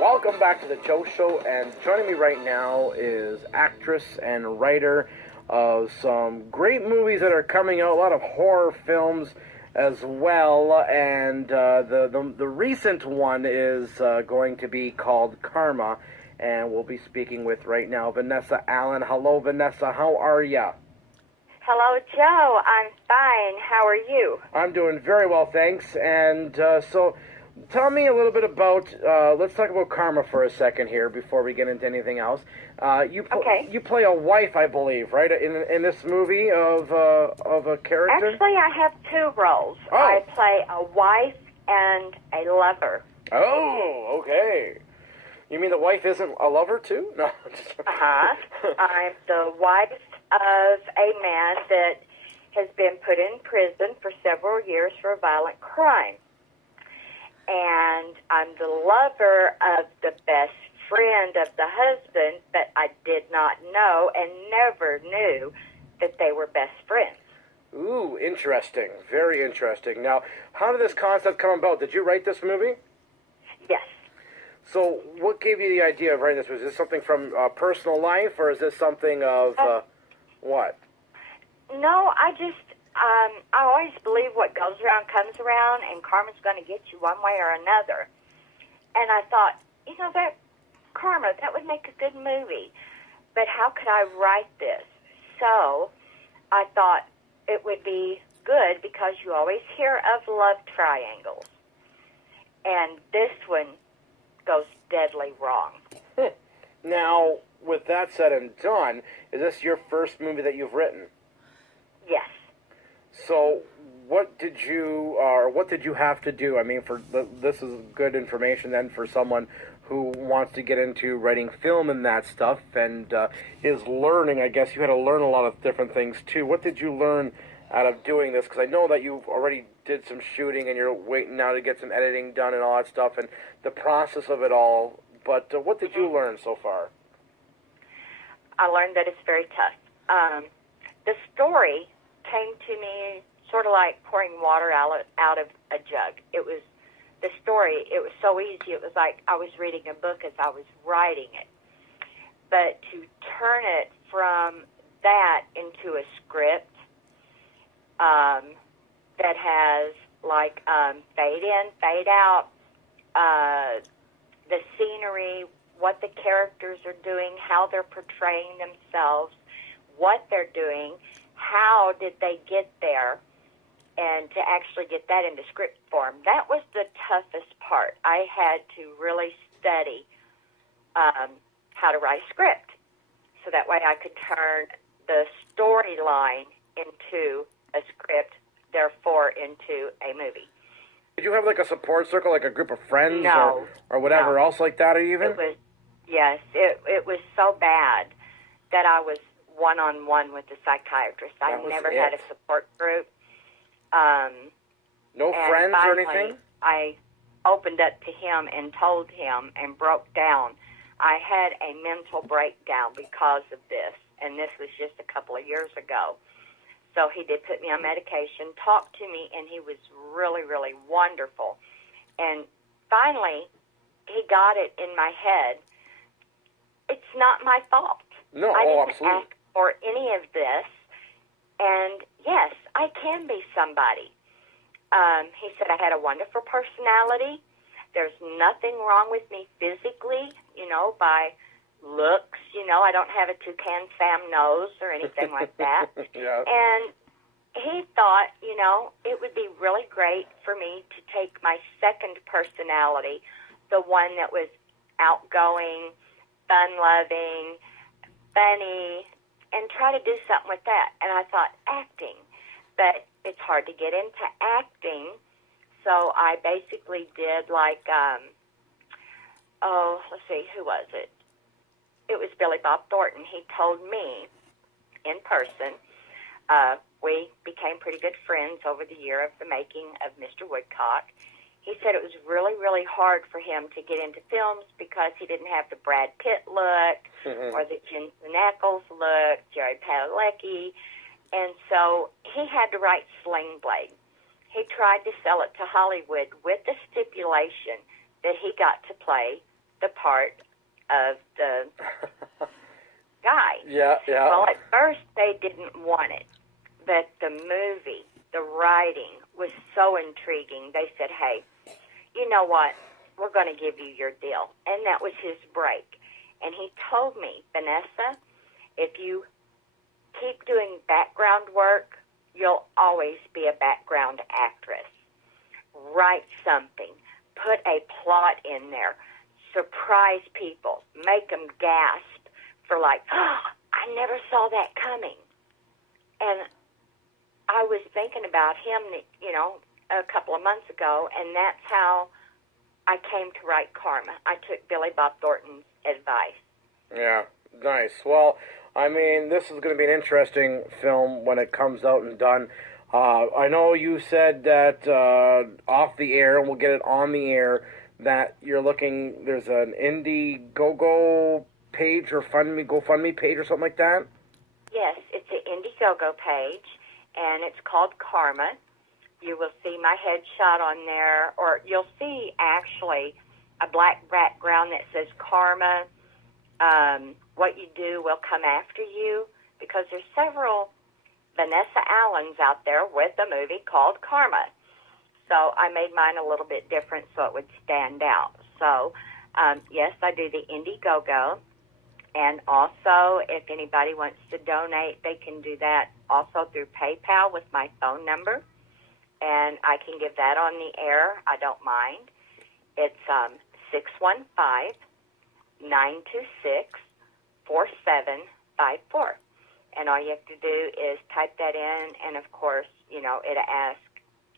Welcome back to the Joe Show, and joining me right now is actress and writer of some great movies that are coming out, a lot of horror films as well, and the recent one is going to be called Karma, and we'll be speaking with right now Vanessa Allen. Hello, Vanessa. How are ya? Hello, Joe. I'm fine. How are you? I'm doing very well, thanks. And so, tell me a little bit about. Let's talk about Karma for a second here before we get into anything else. Okay. You play a wife, I believe, right? In this movie of a character. Actually, I have two roles. Oh. I play a wife and a lover. Oh, okay. You mean the wife isn't a lover too? No. I'm the wife of a man that has been put in prison for several years for a violent crime. And I'm the lover of the best friend of the husband, but I did not know and never knew that they were best friends. Ooh, interesting. Very interesting. Now, how did this concept come about? Did you write this movie? Yes. So, what gave you the idea of writing this? Was this something from personal life, or is this something of what? No, I always believe what goes around comes around, and karma's going to get you one way or another. And I thought, that karma, that would make a good movie. But how could I write this? So I thought it would be good because you always hear of love triangles. And this one goes deadly wrong. Now, with that said and done, is this your first movie that you've written? Yes. So, what did you have to do? I mean, this is good information then for someone who wants to get into writing film and that stuff, and is learning. I guess you had to learn a lot of different things too. What did you learn out of doing this? Because I know that you've already did some shooting and you're waiting now to get some editing done and all that stuff, and the process of it all. But what did you learn so far? I learned that it's very tough. The story came to me sort of like pouring water out of a jug. It was the story. It was so easy. It was like I was reading a book as I was writing it. But to turn it from that into a script that has like fade in, fade out, the scenery, what the characters are doing, how they're portraying themselves, what they're doing, how did they get there, and to actually get that into script form. That was the toughest part. I had to really study how to write a script so that way I could turn the storyline into a script, therefore into a movie. Did you have like a support circle, like a group of friends or whatever else like that even? It was so bad that I was one-on-one with the psychiatrist. I never had a support group. No friends or anything? I opened up to him and told him and broke down. I had a mental breakdown because of this, and this was just a couple of years ago. So he did put me on medication, talked to me, and he was really, really wonderful. And finally, he got it in my head. It's not my fault. No, I didn't absolutely. ask for any of this. And yes, I can be somebody. He said I had a wonderful personality. There's nothing wrong with me physically, by looks. I don't have a toucan Sam nose or anything like that. Yeah. And he thought, it would be really great for me to take my second personality, the one that was outgoing, fun-loving, funny, and try to do something with that. And I thought, acting. But it's hard to get into acting, so I basically did like, let's see, who was it? It was Billy Bob Thornton. He told me in person, we became pretty good friends over the year of the making of Mr. Woodcock. He said it was really, really hard for him to get into films because he didn't have the Brad Pitt look or the Jensen Ackles look, Jared Padalecki. And so he had to write Sling Blade. He tried to sell it to Hollywood with the stipulation that he got to play the part of the guy. Yeah. Well, at first they didn't want it, but the movie, the writing was so intriguing. They said, hey, you know what? We're going to give you your deal. And that was his break. And he told me, Vanessa, if you keep doing background work, you'll always be a background actress. Write something. Put a plot in there. Surprise people. Make them gasp for like, oh, I never saw that coming. And I was thinking about him, a couple of months ago, and that's how I came to write Karma. I took Billy Bob Thornton's advice. Yeah, nice. Well, I mean, this is going to be an interesting film when it comes out and done. I know you said that off the air, and we'll get it on the air, that you're looking, there's an Indiegogo page or GoFundMe page or something like that? Yes, it's an Indiegogo page, and it's called Karma. You will see my headshot on there, or you'll see actually a black background that says Karma. What you do will come after you, because there's several Vanessa Allens out there with a movie called Karma. So I made mine a little bit different so it would stand out. So, yes, I do the Indiegogo. And also, if anybody wants to donate, they can do that also through PayPal with my phone number. And I can give that on the air. I don't mind. It's 615-926-4754. And all you have to do is type that in, and of course, it'll ask,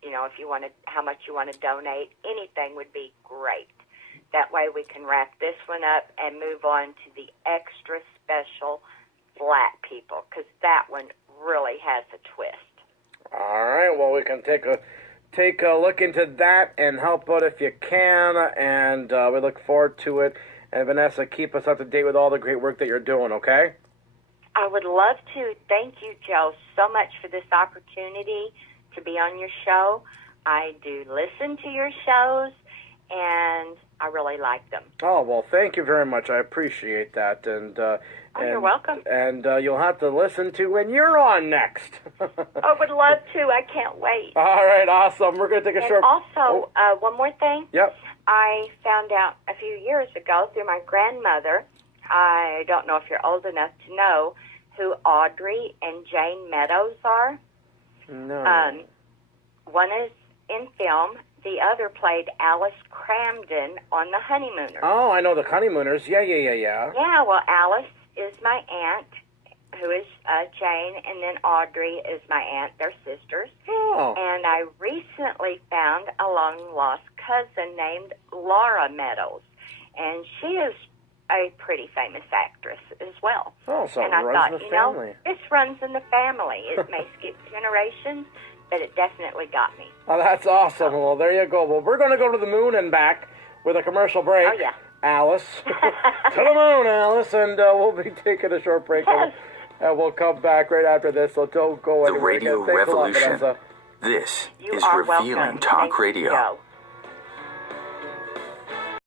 if you want to, how much you want to donate. Anything would be great. That way we can wrap this one up and move on to the extra special Flat People, because that one really has a twist. All right. Well, we can take a look into that and help out if you can, and we look forward to it. And Vanessa, keep us up to date with all the great work that you're doing, okay? I would love to. Thank you, Joe, so much for this opportunity to be on your show. I do listen to your shows, and I really like them. Oh, well, thank you very much. I appreciate that. And you're welcome. And you'll have to listen to when you're on next. I would love to. I can't wait. All right, awesome. We're going to take a short... Also, one more thing. Yep. I found out a few years ago through my grandmother, I don't know if you're old enough to know who Audrey and Jane Meadows are. No. One is in film. The other played Alice Cramden on The Honeymooners. Oh, I know The Honeymooners. Yeah. Yeah, well, Alice is my aunt, who is Jane, and then Audrey is my aunt. They're sisters. Oh. And I recently found a long-lost cousin named Laura Meadows, and she is a pretty famous actress as well. Oh, so and it I runs thought, in the family. this runs in the family. It may skip generations, but it definitely got me. Oh, that's awesome. Well, there you go. Well, we're going to go to the moon and back with a commercial break. Oh, yeah. Alice. To the moon, Alice. And we'll be taking a short break. And we'll come back right after this, so don't go anywhere. The Radio Thanks a lot, Revolution. Vanessa. This You is are Revealing welcome. Talk Thank you, Radio. Joe.